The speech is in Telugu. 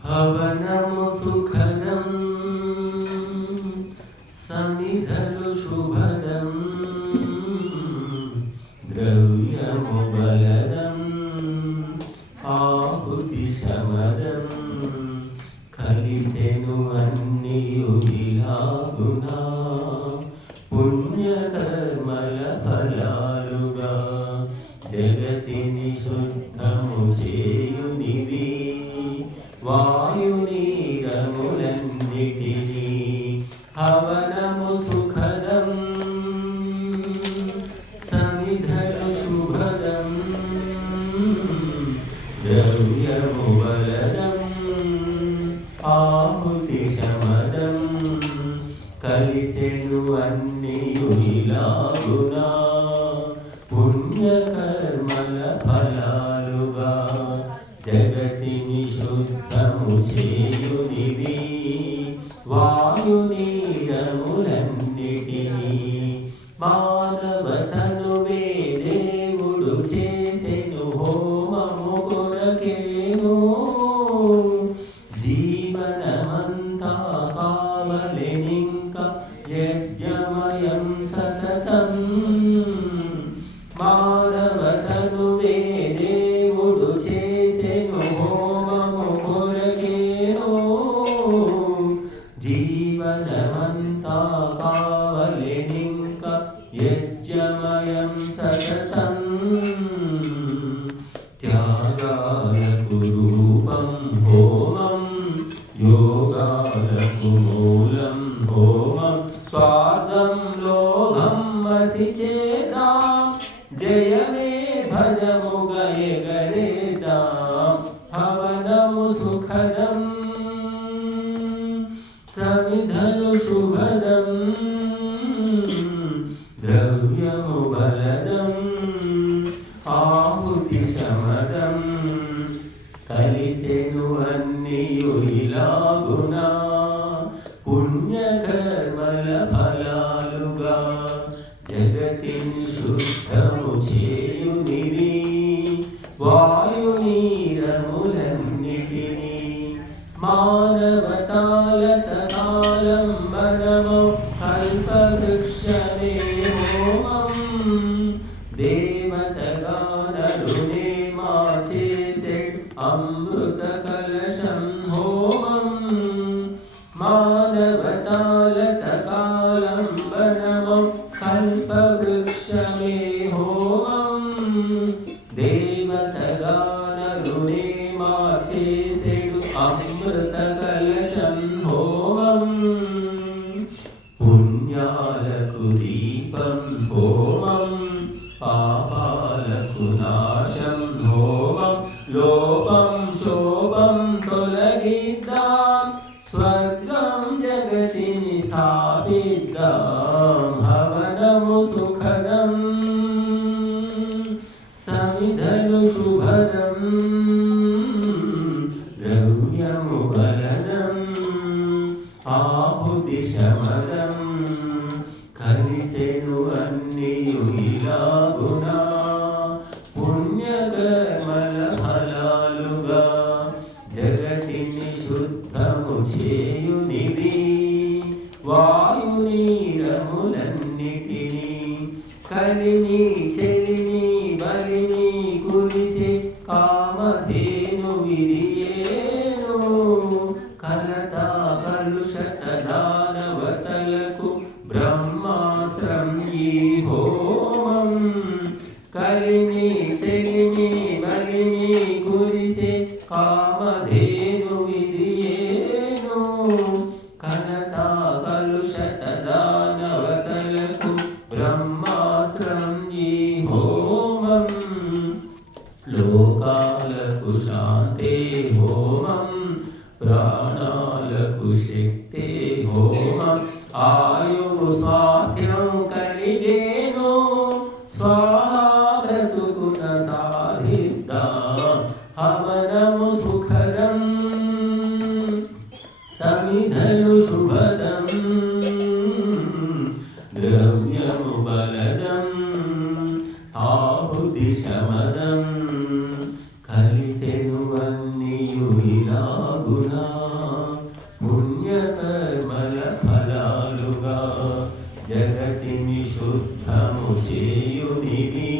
హవనము సుఖదం సమిధలు శుభదం ద్రవ్యము బలదం ఆహుతి శమదం కలిసెను అన్నియు ఇలాగునా పుణ్యకర్మల ఫలాలుగా జగతిని శుద్ధము చేయునివి వాయునీరములన్నిటినీ హవనము సుఖదం సమిధలు శుభదం ద్రవ్యము బలదం ఆహుతి శమదం కలిసెను అన్నియు ఇలాగునా పుణ్యకర్మల ఫలాలుగా జగతిని శుద్ధము చేయునివి వాయునీరములన్నిటినీ మానవతను దేవుడు చేసెను హోమము కొరకేను జీవనమంతా కావలెనింక యజ్ఞమయం సతతం మానవతను దేవుడు చేసెను హోమము కొరకేను జీవనమంతా కావలెనింక యజ్ఞమయం సతతం త్యాగాలకు రూపం హోమం యోగాలకు మూలం హోమం స్వార్థం లోభం వసి చేద్దాం జయమే భజముగ ఎగరేద్దాం హవనము సుఖదం సమిధలు శుభదం ద్రవ్యము బలదం ఆహుతి శమదం కలిసెను అన్నియు ఇలాగునా పుణ్యకర్మల ఫలాలుగా జగతిని శుద్ధము చేయునివి వాయునీరములన్నిటినీ మానవతాలతకాలంబనము కల్పవృక్షమే హోమం దేవతగానరునే మార్చేసెడు అమృత కలశం హోమం మానవతాలతకాలంబనము కల్పవృక్షమే హోమం దేవతగానరునే మార్చేసెడు అమృత కలశం హోమం పుణ్యాలకు దీపం హోమం పాపాలకు నాశం హోమం లోపం శోభం తొలగిద్దాం స్వర్గం జగతిని స్థాపిద్దాం హవనము సుఖదం సమిధలు శుభదం ద్రవ్యము బలదం ఆహుతి శమదం కలిసెను అన్నియు ఇలాగునా పుణ్యకర్మల ఫలాలుగా జగతిని శుద్ధము చేయునివి వాయునీరములన్నిటినీ కలిని చెలిని బలిని కురిసే కామధేను విరియేను కలతా కలుషత దానవతలకు బ్రహ్మాస్త్రం ఈ హోమం కలిని చెలిని బలిని కురిసే కామధేను విరియేను కలతా కలుషత దానవతలకు బ్రహ్మాస్త్రం ఈ హోమం లోకాలకు శాంతే హోమం ప్రాణాలకు శక్తే హోమం ఆయువు స్వాస్థ్యం కలిగేను స్వాహా బ్రతుకున సాధిద్దాం హవనము సుఖదం సమిధలు శుభదం ద్రవ్యము బలదం ఆహుతి శమదం కలిసెను అన్నియు ఇలాగునా శుద్ధము చేయునివి.